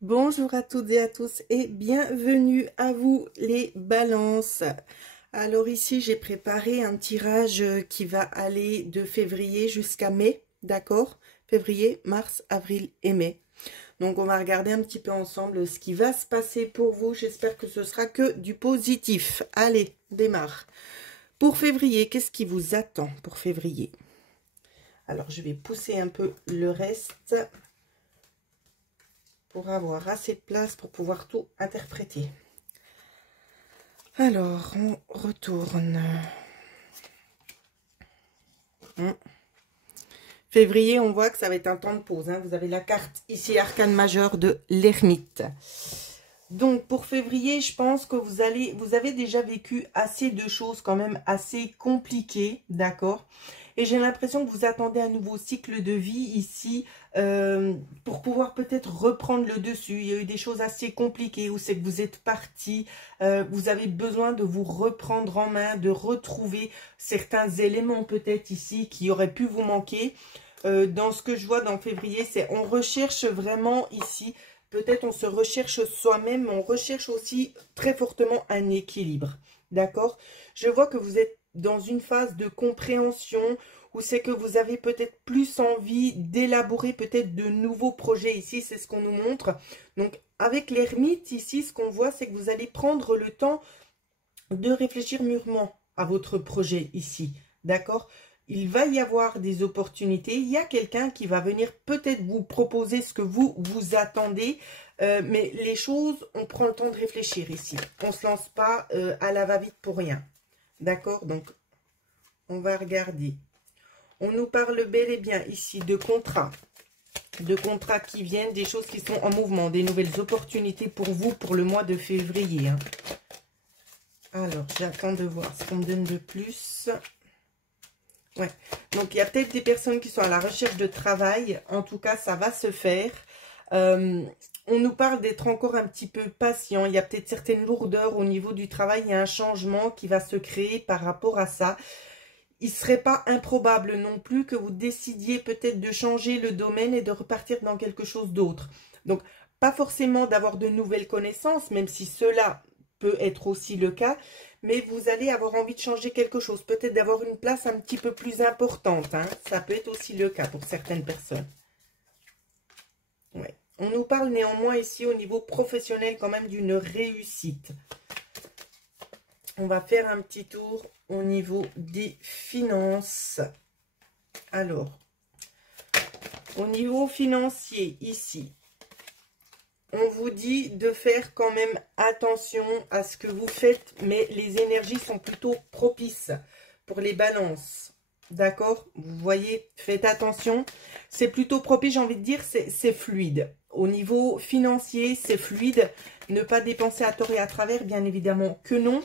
Bonjour à toutes et à tous et bienvenue à vous les balances. Alors ici j'ai préparé un tirage qui va aller de février jusqu'à mai, d'accord? Février, mars, avril et mai. Donc on va regarder un petit peu ensemble ce qui va se passer pour vous. J'espère que ce sera que du positif. Allez, démarre. Pour février, qu'est-ce qui vous attend pour février? Alors je vais pousser un peu le reste pour avoir assez de place pour pouvoir tout interpréter. Alors, on retourne. Février, on voit que ça va être un temps de pause. Vous avez la carte ici, arcane majeur de l'ermite. Donc, pour février, je pense que vous avez déjà vécu assez de choses quand même assez compliquées, d'accord? Et j'ai l'impression que vous attendez un nouveau cycle de vie ici pour pouvoir peut-être reprendre le dessus. Il y a eu des choses assez compliquées où c'est que vous êtes parti. Vous avez besoin de vous reprendre en main, de retrouver certains éléments peut-être ici qui auraient pu vous manquer. Dans ce que je vois dans février, c'est on recherche vraiment ici. Peut-être on se recherche soi-même, mais on recherche aussi très fortement un équilibre. D'accord? Je vois que vous êtes dans une phase de compréhension où c'est que vous avez peut-être plus envie d'élaborer peut-être de nouveaux projets ici. C'est ce qu'on nous montre. Donc, avec l'ermite ici, ce qu'on voit, c'est que vous allez prendre le temps de réfléchir mûrement à votre projet ici. D'accord? Il va y avoir des opportunités. Il y a quelqu'un qui va venir peut-être vous proposer ce que vous attendez. Mais les choses, on prend le temps de réfléchir ici. On ne se lance pas à la va-vite pour rien. D'accord? Donc, on va regarder. On nous parle bel et bien ici de contrats. De contrats qui viennent, des choses qui sont en mouvement, des nouvelles opportunités pour vous pour le mois de février. Alors, j'attends de voir ce qu'on me donne de plus. Ouais, donc il y a peut-être des personnes qui sont à la recherche de travail. En tout cas, ça va se faire. On nous parle d'être encore un petit peu patient. Il y a peut-être certaines lourdeurs au niveau du travail. Il y a un changement qui va se créer par rapport à ça. Il ne serait pas improbable non plus que vous décidiez peut-être de changer le domaine et de repartir dans quelque chose d'autre. Donc, pas forcément d'avoir de nouvelles connaissances, même si cela peut être aussi le cas, mais vous allez avoir envie de changer quelque chose, peut-être d'avoir une place un petit peu plus importante. Ça peut être aussi le cas pour certaines personnes. Ouais. On nous parle néanmoins ici au niveau professionnel quand même d'une réussite. On va faire un petit tour au niveau des finances. Alors, au niveau financier, ici, on vous dit de faire quand même attention à ce que vous faites, mais les énergies sont plutôt propices pour les balances. D'accord? Vous voyez, faites attention. C'est plutôt propice, j'ai envie de dire, c'est fluide. Au niveau financier, c'est fluide. Ne pas dépenser à tort et à travers, bien évidemment que non.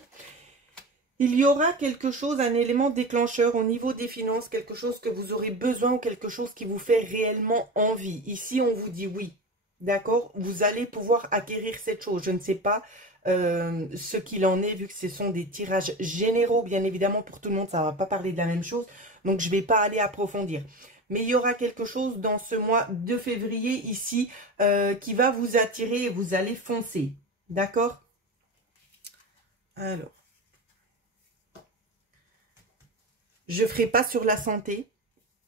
Il y aura quelque chose, un élément déclencheur au niveau des finances, quelque chose que vous aurez besoin ou quelque chose qui vous fait réellement envie. Ici, on vous dit oui. D'accord? Vous allez pouvoir acquérir cette chose. Je ne sais pas ce qu'il en est, vu que ce sont des tirages généraux, bien évidemment, pour tout le monde, ça ne va pas parler de la même chose. Donc, je ne vais pas aller approfondir. Mais il y aura quelque chose dans ce mois de février, ici, qui va vous attirer et vous allez foncer. D'accord? Alors, je ne ferai pas sur la santé,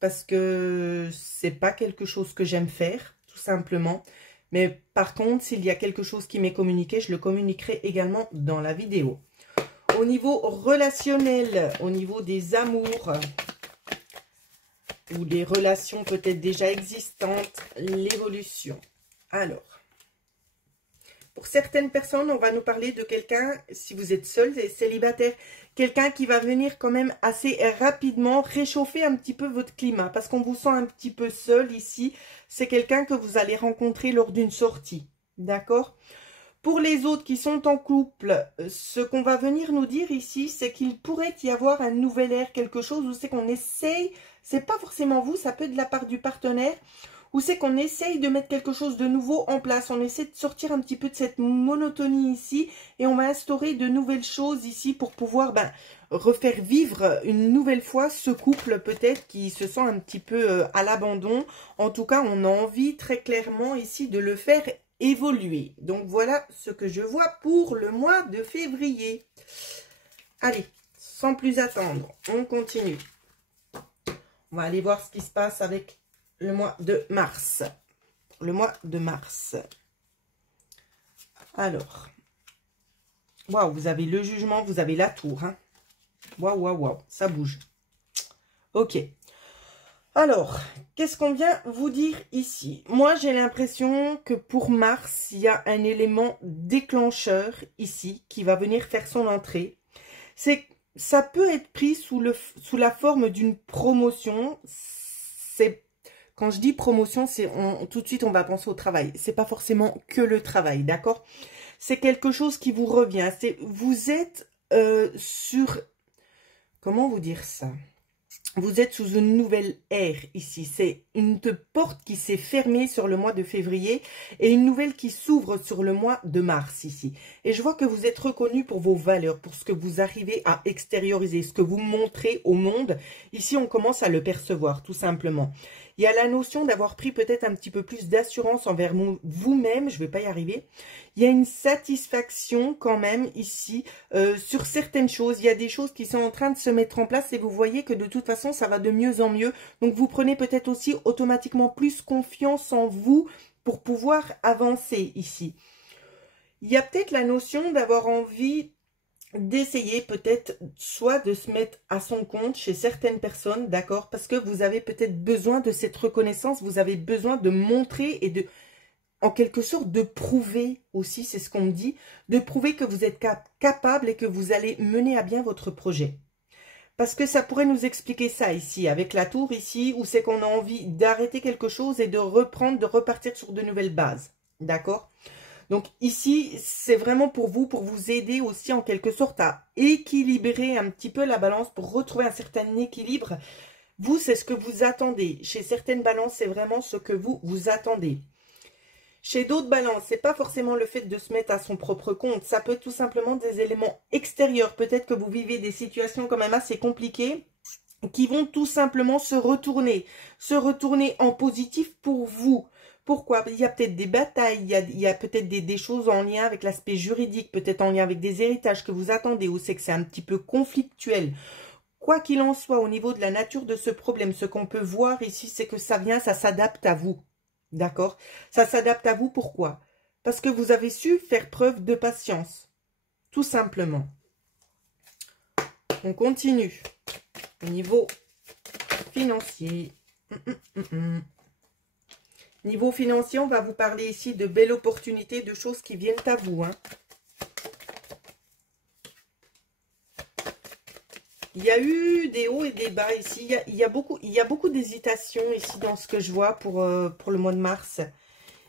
parce que c'est pas quelque chose que j'aime faire, tout simplement. Mais par contre, s'il y a quelque chose qui m'est communiqué, je le communiquerai également dans la vidéo. Au niveau relationnel, au niveau des amours, ou des relations peut-être déjà existantes, l'évolution. Alors, pour certaines personnes, on va nous parler de quelqu'un, si vous êtes seul et célibataire, quelqu'un qui va venir quand même assez rapidement réchauffer un petit peu votre climat. Parce qu'on vous sent un petit peu seul ici. C'est quelqu'un que vous allez rencontrer lors d'une sortie. D'accord? Pour les autres qui sont en couple, ce qu'on va venir nous dire ici, c'est qu'il pourrait y avoir un nouvel air, quelque chose où c'est qu'on essaye, c'est pas forcément vous, ça peut être de la part du partenaire, où c'est qu'on essaye de mettre quelque chose de nouveau en place. On essaie de sortir un petit peu de cette monotonie ici et on va instaurer de nouvelles choses ici pour pouvoir refaire vivre une nouvelle fois ce couple peut-être qui se sent un petit peu à l'abandon. En tout cas, on a envie très clairement ici de le faire évoluer. Donc, voilà ce que je vois pour le mois de février. Allez, sans plus attendre, on continue. On va aller voir ce qui se passe avec le mois de mars. Le mois de mars. Alors, waouh, vous avez le jugement, vous avez la tour. Hein. Waouh, waouh, waouh, ça bouge. Ok. Alors, qu'est-ce qu'on vient vous dire ici? Moi, j'ai l'impression que pour mars, il y a un élément déclencheur ici qui va venir faire son entrée. Ça peut être pris sous la forme d'une promotion. Quand je dis promotion, tout de suite, on va penser au travail. C'est pas forcément que le travail, d'accord? C'est quelque chose qui vous revient. Vous êtes sur... Comment vous dire ça? Vous êtes sous une nouvelle ère ici. C'est une porte qui s'est fermée sur le mois de février et une nouvelle qui s'ouvre sur le mois de mars ici. Et je vois que vous êtes reconnu pour vos valeurs, pour ce que vous arrivez à extérioriser, ce que vous montrez au monde. Ici, on commence à le percevoir, tout simplement. Il y a la notion d'avoir pris peut-être un petit peu plus d'assurance envers vous-même. Je ne vais pas y arriver. Il y a une satisfaction quand même ici sur certaines choses. Il y a des choses qui sont en train de se mettre en place et vous voyez que de toute façon, ça va de mieux en mieux. Donc, vous prenez peut-être aussi automatiquement plus confiance en vous pour pouvoir avancer ici. Il y a peut-être la notion d'avoir envie d'essayer peut-être soit de se mettre à son compte chez certaines personnes, d'accord, parce que vous avez peut-être besoin de cette reconnaissance, vous avez besoin de montrer et de, en quelque sorte, de prouver aussi, c'est ce qu'on me dit, de prouver que vous êtes capable et que vous allez mener à bien votre projet. Parce que ça pourrait nous expliquer ça ici, avec la tour ici, où c'est qu'on a envie d'arrêter quelque chose et de reprendre, de repartir sur de nouvelles bases, d'accord? Donc ici, c'est vraiment pour vous aider aussi en quelque sorte à équilibrer un petit peu la balance pour retrouver un certain équilibre. Vous, c'est ce que vous attendez. Chez certaines balances, c'est vraiment ce que vous attendez. Chez d'autres balances, c'est pas forcément le fait de se mettre à son propre compte. Ça peut être tout simplement des éléments extérieurs. Peut-être que vous vivez des situations quand même assez compliquées qui vont tout simplement se retourner en positif pour vous. Pourquoi? Il y a peut-être des batailles, il y a peut-être des choses en lien avec l'aspect juridique, peut-être en lien avec des héritages que vous attendez, ou c'est que c'est un petit peu conflictuel. Quoi qu'il en soit, au niveau de la nature de ce problème, ce qu'on peut voir ici, c'est que ça s'adapte à vous. D'accord? Ça s'adapte à vous, pourquoi? Parce que vous avez su faire preuve de patience. Tout simplement. On continue. Au niveau financier. Niveau financier, on va vous parler ici de belles opportunités, de choses qui viennent à vous. Hein. Il y a eu des hauts et des bas ici. Il y a beaucoup d'hésitation ici dans ce que je vois pour le mois de mars.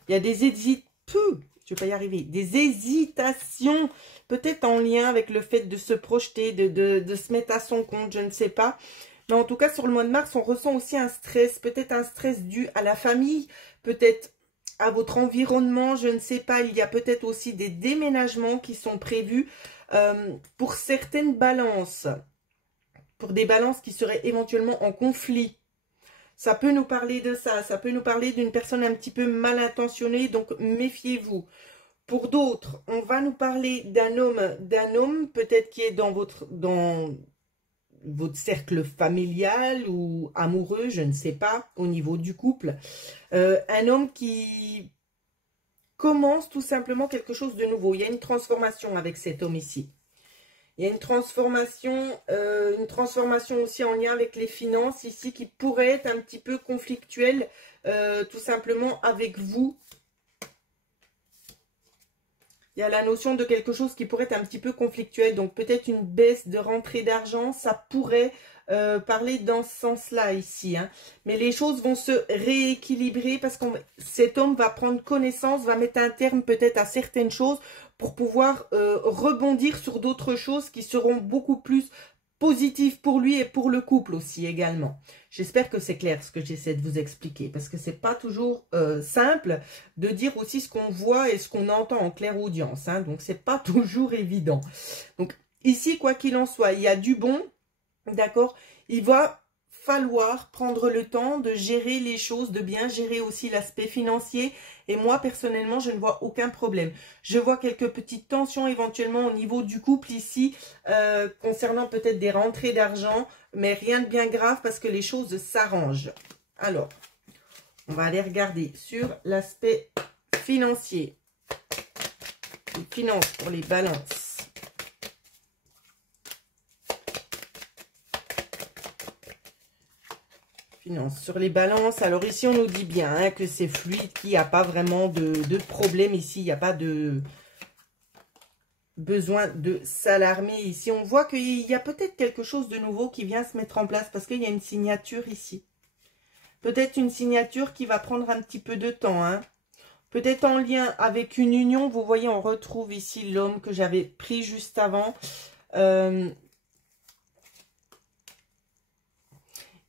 Il y a des je vais pas y arriver. Des hésitations, peut-être en lien avec le fait de se projeter, de se mettre à son compte, je ne sais pas. Mais en tout cas, sur le mois de mars, on ressent aussi un stress, peut-être un stress dû à la famille, peut-être à votre environnement, je ne sais pas. Il y a peut-être aussi des déménagements qui sont prévus pour certaines balances, pour des balances qui seraient éventuellement en conflit. Ça peut nous parler de ça, ça peut nous parler d'une personne un petit peu mal intentionnée, donc méfiez-vous. Pour d'autres, on va nous parler d'un homme peut-être qui est dans votre cercle familial ou amoureux, je ne sais pas, au niveau du couple. Un homme qui commence tout simplement quelque chose de nouveau. Il y a une transformation avec cet homme ici. Il y a une transformation aussi en lien avec les finances ici qui pourrait être un petit peu conflictuelle tout simplement avec vous. Il y a la notion de quelque chose qui pourrait être un petit peu conflictuel. Donc peut-être une baisse de rentrée d'argent. Ça pourrait parler dans ce sens-là ici. Hein. Mais les choses vont se rééquilibrer parce que cet homme va prendre connaissance, va mettre un terme peut-être à certaines choses pour pouvoir rebondir sur d'autres choses qui seront beaucoup plus positives pour lui et pour le couple aussi également. J'espère que c'est clair ce que j'essaie de vous expliquer parce que c'est pas toujours simple de dire aussi ce qu'on voit et ce qu'on entend en claire audience. Hein, donc c'est pas toujours évident. Donc ici, quoi qu'il en soit, il y a du bon, d'accord. Il va falloir prendre le temps de gérer les choses, de bien gérer aussi l'aspect financier. Et moi, personnellement, je ne vois aucun problème. Je vois quelques petites tensions éventuellement au niveau du couple ici, concernant peut-être des rentrées d'argent, mais rien de bien grave parce que les choses s'arrangent. Alors, on va aller regarder sur l'aspect financier. Les finances pour les balances. Sur les balances, alors ici on nous dit bien hein, que c'est fluide, qu'il n'y a pas vraiment de problème ici, il n'y a pas de besoin de s'alarmer. Ici on voit qu'il y a peut-être quelque chose de nouveau qui vient se mettre en place parce qu'il y a une signature ici. Peut-être une signature qui va prendre un petit peu de temps. Hein. Peut-être en lien avec une union, vous voyez on retrouve ici l'homme que j'avais pris juste avant.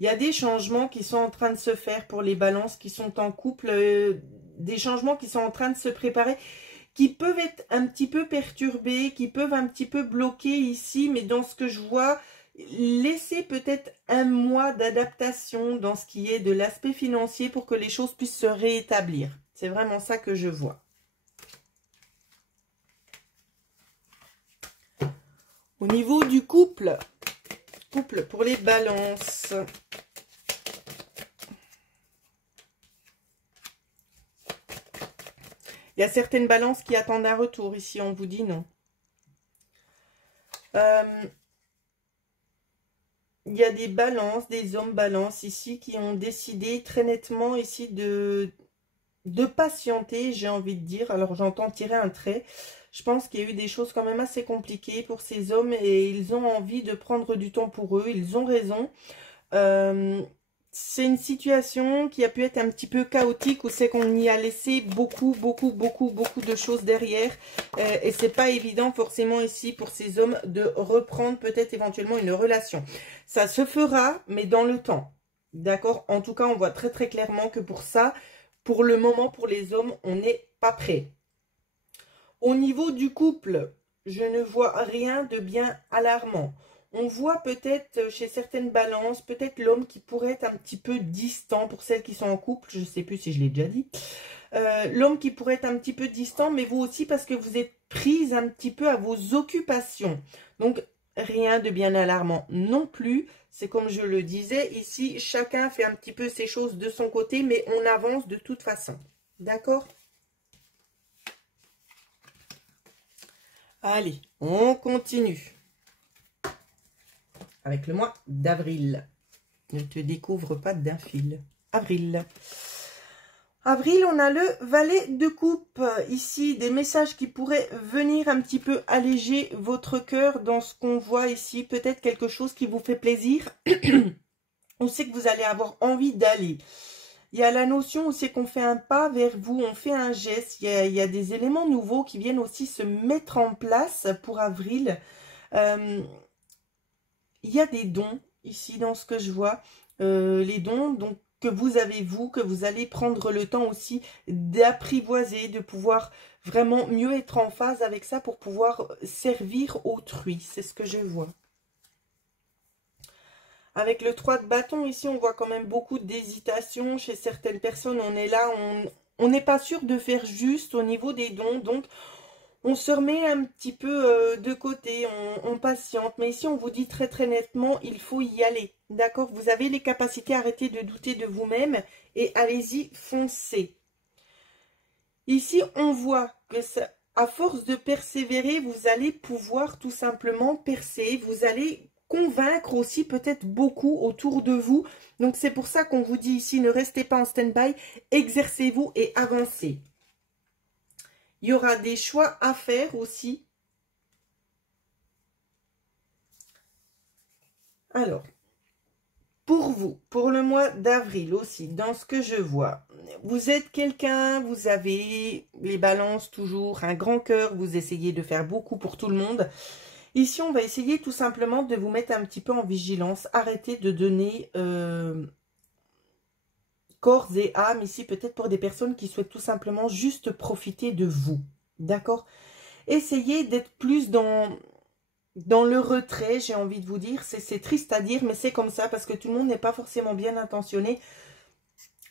Il y a des changements qui sont en train de se faire pour les balances qui sont en couple, des changements qui sont en train de se préparer, qui peuvent être un petit peu perturbés, qui peuvent un petit peu bloquer ici, mais dans ce que je vois, laissez peut-être un mois d'adaptation dans ce qui est de l'aspect financier pour que les choses puissent se rétablir. C'est vraiment ça que je vois. Au niveau du couple pour les balances. Il y a certaines balances qui attendent un retour. Ici, on vous dit non. Il y a des balances, des hommes balances ici qui ont décidé très nettement ici de patienter, j'ai envie de dire. Alors, j'entends tirer un trait. Je pense qu'il y a eu des choses quand même assez compliquées pour ces hommes et ils ont envie de prendre du temps pour eux. Ils ont raison. C'est une situation qui a pu être un petit peu chaotique où c'est qu'on y a laissé beaucoup de choses derrière. Et c'est pas évident forcément ici pour ces hommes de reprendre peut-être éventuellement une relation. Ça se fera, mais dans le temps. D'accord? En tout cas, on voit très très clairement que pour ça, pour le moment, pour les hommes, on n'est pas prêt. Au niveau du couple, je ne vois rien de bien alarmant. On voit peut-être chez certaines balances, peut-être l'homme qui pourrait être un petit peu distant pour celles qui sont en couple. Je ne sais plus si je l'ai déjà dit. L'homme qui pourrait être un petit peu distant, mais vous aussi parce que vous êtes prise un petit peu à vos occupations. Donc, rien de bien alarmant non plus. C'est comme je le disais, ici, chacun fait un petit peu ses choses de son côté, mais on avance de toute façon. D'accord ? Allez, on continue. Avec le mois d'avril. Ne te découvre pas d'un fil. Avril. Avril, on a le valet de coupe. Ici, des messages qui pourraient venir un petit peu alléger votre cœur dans ce qu'on voit ici. Peut-être quelque chose qui vous fait plaisir. On sait que vous allez avoir envie d'aller. Il y a la notion où c'est qu'on fait un pas vers vous, on fait un geste. Il y a des éléments nouveaux qui viennent aussi se mettre en place pour avril. Il y a des dons ici dans ce que je vois. Les dons donc, que vous avez vous, que vous allez prendre le temps aussi d'apprivoiser, de pouvoir vraiment mieux être en phase avec ça pour pouvoir servir autrui. C'est ce que je vois. Avec le 3 de bâton, ici, on voit quand même beaucoup d'hésitation chez certaines personnes. On est là, on n'est pas sûr de faire juste au niveau des dons. Donc, on se remet un petit peu de côté, on patiente. Mais ici, on vous dit très très nettement, il faut y aller. D'accord? Vous avez les capacités, arrêtez de douter de vous-même et allez-y, foncez. Ici, on voit que ça, à force de persévérer, vous allez pouvoir tout simplement percer. Vous allez convaincre aussi peut-être beaucoup autour de vous. Donc, c'est pour ça qu'on vous dit ici, ne restez pas en stand-by, exercez-vous et avancez. Il y aura des choix à faire aussi. Alors, pour vous, pour le mois d'avril aussi, dans ce que je vois, vous êtes quelqu'un, vous avez les balances toujours, un grand cœur, vous essayez de faire beaucoup pour tout le monde. Ici, on va essayer tout simplement de vous mettre un petit peu en vigilance. Arrêtez de donner corps et âme ici, peut-être pour des personnes qui souhaitent tout simplement juste profiter de vous. D'accord? Essayez d'être plus dans dans le retrait, j'ai envie de vous dire. C'est triste à dire, mais c'est comme ça, parce que tout le monde n'est pas forcément bien intentionné.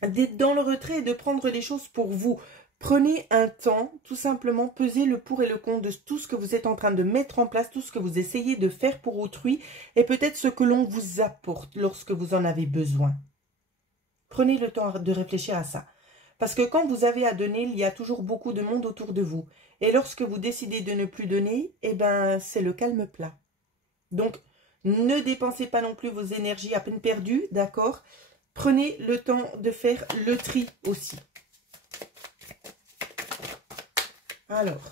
D'être dans le retrait et de prendre les choses pour vous. Prenez un temps, tout simplement, pesez le pour et le contre de tout ce que vous êtes en train de mettre en place, tout ce que vous essayez de faire pour autrui, et peut-être ce que l'on vous apporte lorsque vous en avez besoin. Prenez le temps de réfléchir à ça. Parce que quand vous avez à donner, il y a toujours beaucoup de monde autour de vous. Et lorsque vous décidez de ne plus donner, eh ben, c'est le calme plat. Donc, ne dépensez pas non plus vos énergies à peine perdues, d'accord? Prenez le temps de faire le tri aussi. Alors,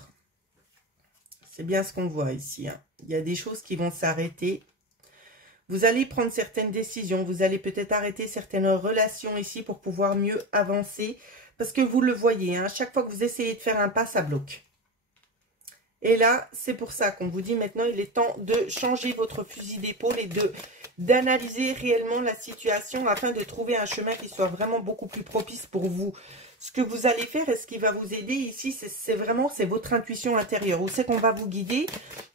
c'est bien ce qu'on voit ici, hein. Il y a des choses qui vont s'arrêter. Vous allez prendre certaines décisions. Vous allez peut-être arrêter certaines relations ici pour pouvoir mieux avancer. Parce que vous le voyez, hein, chaque fois que vous essayez de faire un pas, ça bloque. Et là, c'est pour ça qu'on vous dit maintenant, il est temps de changer votre fusil d'épaule et d'analyser réellement la situation afin de trouver un chemin qui soit vraiment beaucoup plus propice pour vous. Ce que vous allez faire et ce qui va vous aider ici, c'est vraiment votre intuition intérieure. Où c'est qu'on va vous guider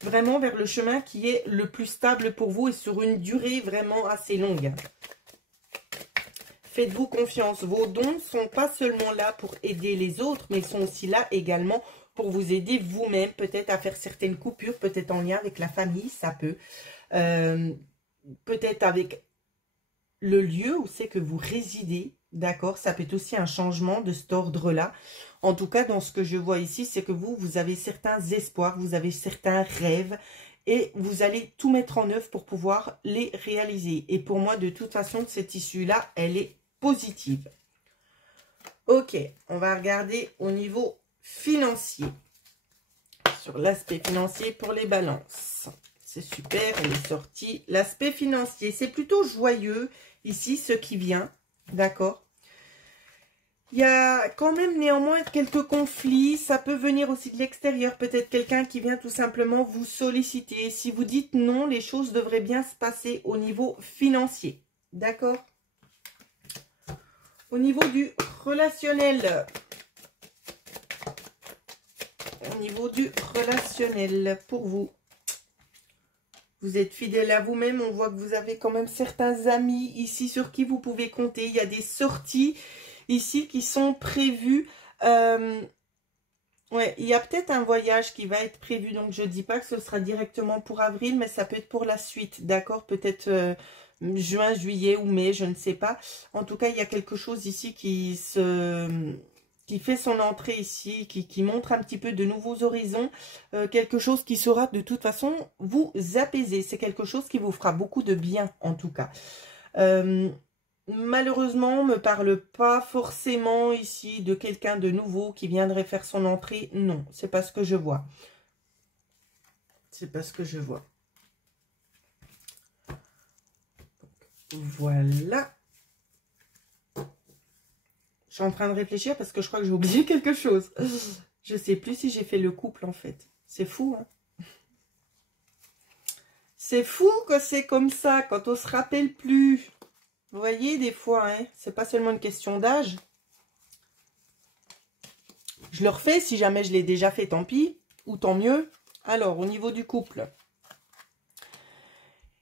vraiment vers le chemin qui est le plus stable pour vous et sur une durée vraiment assez longue. Faites-vous confiance. Vos dons ne sont pas seulement là pour aider les autres, mais ils sont aussi là également pour vous aider vous-même, peut-être à faire certaines coupures, peut-être en lien avec la famille, ça peut. Peut-être avec le lieu où c'est que vous résidez, d'accord? Ça peut être aussi un changement de cet ordre-là. En tout cas, dans ce que je vois ici, c'est que vous avez certains espoirs, vous avez certains rêves, et vous allez tout mettre en œuvre pour pouvoir les réaliser. Et pour moi, de toute façon, cette issue-là, elle est positive. Ok, on va regarder au niveau financier. Sur l'aspect financier pour les balances. C'est super, elle est sortie. L'aspect financier, c'est plutôt joyeux ici, ce qui vient. D'accord? Il y a quand même néanmoins quelques conflits. Ça peut venir aussi de l'extérieur. Peut-être quelqu'un qui vient tout simplement vous solliciter. Si vous dites non, les choses devraient bien se passer au niveau financier. D'accord? Au niveau du relationnel. Au niveau du relationnel pour vous. Vous êtes fidèle à vous-même. On voit que vous avez quand même certains amis ici sur qui vous pouvez compter. Il y a des sorties ici qui sont prévues. Ouais, il y a peut-être un voyage qui va être prévu. Donc, je ne dis pas que ce sera directement pour avril, mais ça peut être pour la suite. D'accord? Peut-être juin, juillet ou mai, je ne sais pas. En tout cas, il y a quelque chose ici qui fait son entrée ici, qui montre un petit peu de nouveaux horizons, quelque chose qui saura de toute façon vous apaiser. C'est quelque chose qui vous fera beaucoup de bien, en tout cas. Malheureusement, on ne me parle pas forcément ici de quelqu'un de nouveau qui viendrait faire son entrée. Non, c'est pas ce que je vois. C'est pas ce que je vois. Voilà. Je suis en train de réfléchir parce que je crois que j'ai oublié quelque chose. Je sais plus si j'ai fait le couple en fait. C'est fou, hein? C'est fou que c'est comme ça, quand on se rappelle plus. Vous voyez, des fois, hein, c'est pas seulement une question d'âge. Je le refais, si jamais je l'ai déjà fait, tant pis, ou tant mieux. Alors, au niveau du couple,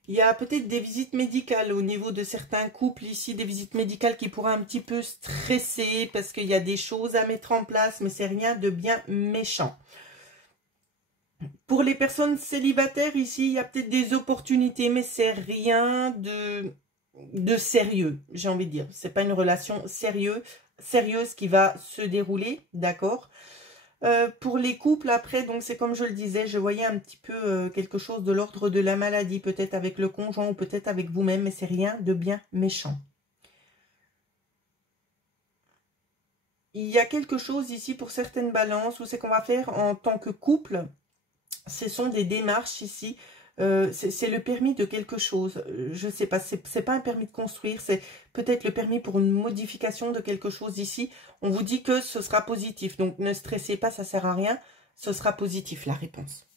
il y a peut-être des visites médicales au niveau de certains couples ici, des visites médicales qui pourraient un petit peu stresser parce qu'il y a des choses à mettre en place, mais c'est rien de bien méchant. Pour les personnes célibataires ici, il y a peut-être des opportunités, mais c'est rien de sérieux, j'ai envie de dire. C'est pas une relation sérieuse qui va se dérouler, d'accord? Pour les couples, après, donc c'est comme je le disais, je voyais un petit peu quelque chose de l'ordre de la maladie, peut-être avec le conjoint ou peut-être avec vous-même, mais c'est rien de bien méchant. Il y a quelque chose ici pour certaines balances où c'est qu'on va faire en tant que couple. Ce sont des démarches ici. C'est le permis de quelque chose. Je ne sais pas, c'est pas un permis de construire, c'est peut-être le permis pour une modification de quelque chose ici. On vous dit que ce sera positif. Donc, ne stressez pas, ça ne sert à rien. Ce sera positif, la réponse.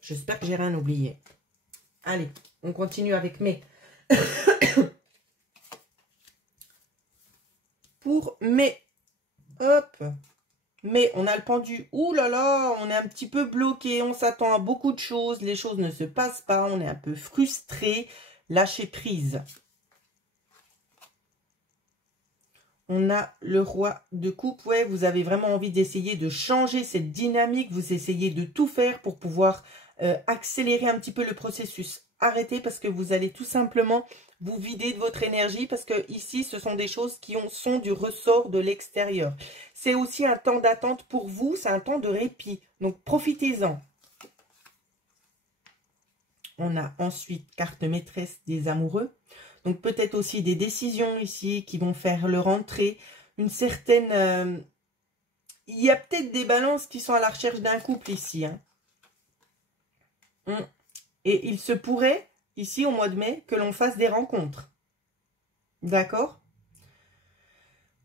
J'espère que j'ai rien oublié. Allez, on continue avec mai. Pour mai. Hop. Mais on a le pendu, ouh là là, on est un petit peu bloqué, on s'attend à beaucoup de choses, les choses ne se passent pas, on est un peu frustré, lâchez prise. On a le roi de coupe, ouais, vous avez vraiment envie d'essayer de changer cette dynamique, vous essayez de tout faire pour pouvoir accélérer un petit peu le processus. Arrêtez parce que vous allez tout simplement vous vider de votre énergie parce que ici, ce sont des choses qui sont du ressort de l'extérieur. C'est aussi un temps d'attente pour vous, c'est un temps de répit. Donc, profitez-en. On a ensuite carte maîtresse des amoureux. Donc, peut-être aussi des décisions ici qui vont faire leur entrée. Une certaine... il y a peut-être des balances qui sont à la recherche d'un couple ici. Hein. Et il se pourrait, ici au mois de mai, que l'on fasse des rencontres. D'accord?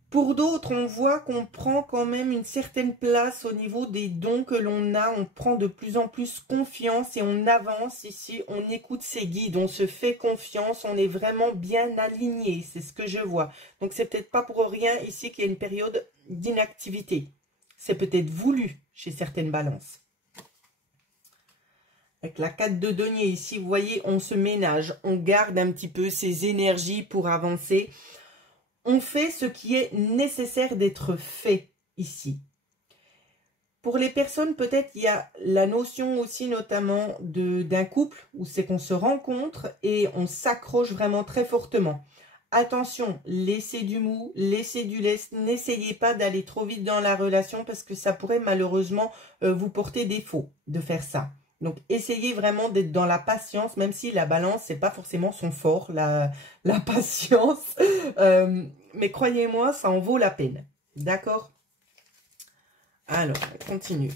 Pour d'autres, on voit qu'on prend quand même une certaine place au niveau des dons que l'on a. On prend de plus en plus confiance et on avance ici. On écoute ses guides, on se fait confiance. On est vraiment bien aligné. C'est ce que je vois. Donc, c'est peut-être pas pour rien ici qu'il y a une période d'inactivité. C'est peut-être voulu chez certaines balances. Avec la 4 de denier ici, vous voyez, on se ménage. On garde un petit peu ses énergies pour avancer. On fait ce qui est nécessaire d'être fait ici. Pour les personnes, peut-être, il y a la notion aussi notamment d'un couple où c'est qu'on se rencontre et on s'accroche vraiment très fortement. Attention, laissez du mou, laissez du lest. N'essayez pas d'aller trop vite dans la relation parce que ça pourrait malheureusement vous porter défaut de faire ça. Donc, essayez vraiment d'être dans la patience, même si la balance, c'est pas forcément son fort, la patience. Mais croyez-moi, ça en vaut la peine. D'accord? Alors, on continue.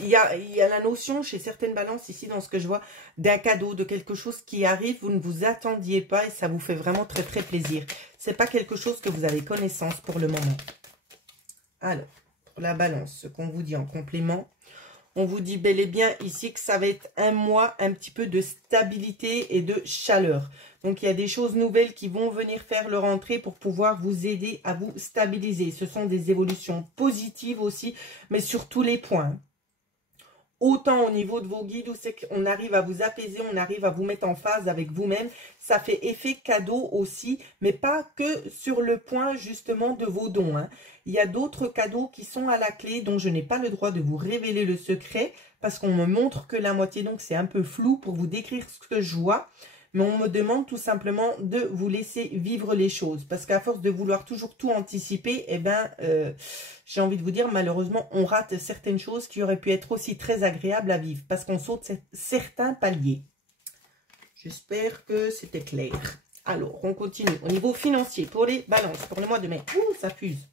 Il y a la notion chez certaines balances, ici, dans ce que je vois, d'un cadeau, de quelque chose qui arrive, vous ne vous attendiez pas et ça vous fait vraiment très, très plaisir. C'est pas quelque chose que vous avez connaissance pour le moment. Alors, pour la balance, ce qu'on vous dit en complément... On vous dit bel et bien ici que ça va être un mois un petit peu de stabilité et de chaleur. Donc, il y a des choses nouvelles qui vont venir faire leur entrée pour pouvoir vous aider à vous stabiliser. Ce sont des évolutions positives aussi, mais sur tous les points. Autant au niveau de vos guides où c'est qu'on arrive à vous apaiser, on arrive à vous mettre en phase avec vous-même. Ça fait effet cadeau aussi, mais pas que sur le point justement de vos dons. Hein. Il y a d'autres cadeaux qui sont à la clé dont je n'ai pas le droit de vous révéler le secret parce qu'on me montre que la moitié, donc c'est un peu flou pour vous décrire ce que je vois. Mais on me demande tout simplement de vous laisser vivre les choses. Parce qu'à force de vouloir toujours tout anticiper, eh ben, j'ai envie de vous dire, malheureusement, on rate certaines choses qui auraient pu être aussi très agréables à vivre. Parce qu'on saute certains paliers. J'espère que c'était clair. Alors, on continue. Au niveau financier, pour les balances, pour le mois de mai. Ouh, ça fuse.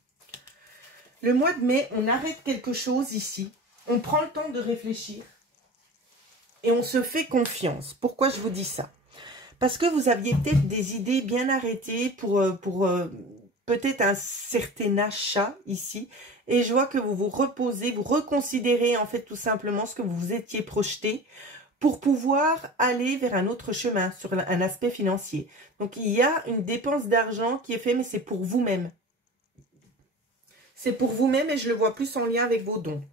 Le mois de mai, on arrête quelque chose ici. On prend le temps de réfléchir. Et on se fait confiance. Pourquoi je vous dis ça ? Parce que vous aviez peut-être des idées bien arrêtées pour peut-être un certain achat ici. Et je vois que vous vous reposez, vous reconsidérez en fait tout simplement ce que vous vous étiez projeté pour pouvoir aller vers un autre chemin sur un aspect financier. Donc, il y a une dépense d'argent qui est faite, mais c'est pour vous-même. C'est pour vous-même et je le vois plus en lien avec vos dons.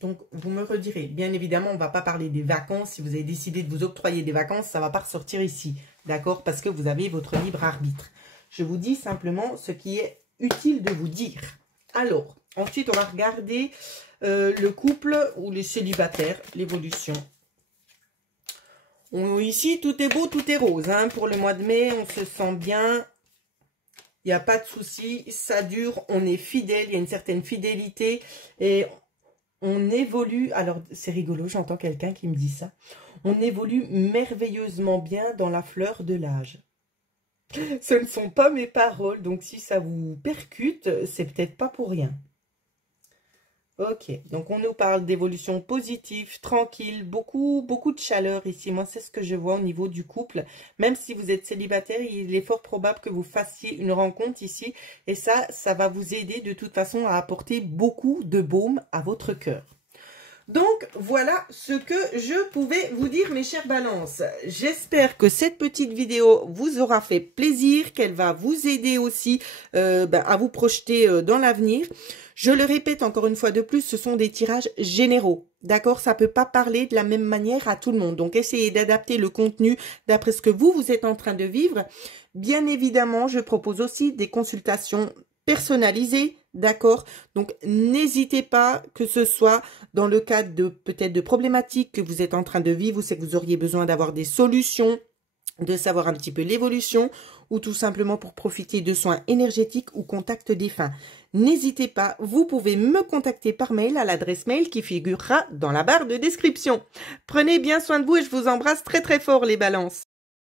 Donc, vous me redirez. Bien évidemment, on ne va pas parler des vacances. Si vous avez décidé de vous octroyer des vacances, ça ne va pas ressortir ici. D'accord? Parce que vous avez votre libre arbitre. Je vous dis simplement ce qui est utile de vous dire. Alors, ensuite, on va regarder le couple ou les célibataires, l'évolution. Ici, tout est beau, tout est rose. Hein. Pour le mois de mai, on se sent bien. Il n'y a pas de souci. Ça dure. On est fidèle. Il y a une certaine fidélité. Et... on évolue, alors c'est rigolo, j'entends quelqu'un qui me dit ça. On évolue merveilleusement bien dans la fleur de l'âge. Ce ne sont pas mes paroles, donc si ça vous percute, c'est peut-être pas pour rien. Ok, donc on nous parle d'évolution positive, tranquille, beaucoup de chaleur ici. Moi, c'est ce que je vois au niveau du couple. Même si vous êtes célibataire, il est fort probable que vous fassiez une rencontre ici. Et ça va vous aider de toute façon à apporter beaucoup de baume à votre cœur. Donc, voilà ce que je pouvais vous dire, mes chères balances. J'espère que cette petite vidéo vous aura fait plaisir, qu'elle va vous aider aussi à vous projeter dans l'avenir. Je le répète encore une fois de plus, ce sont des tirages généraux. D'accord? Ça peut pas parler de la même manière à tout le monde. Donc, essayez d'adapter le contenu d'après ce que vous êtes en train de vivre. Bien évidemment, je propose aussi des consultations personnalisées. D'accord? Donc, n'hésitez pas, que ce soit dans le cadre de peut-être de problématiques que vous êtes en train de vivre, ou c'est que vous auriez besoin d'avoir des solutions, de savoir un petit peu l'évolution, ou tout simplement pour profiter de soins énergétiques ou contact défunt. N'hésitez pas, vous pouvez me contacter par mail à l'adresse mail qui figurera dans la barre de description. Prenez bien soin de vous et je vous embrasse très très fort les balances.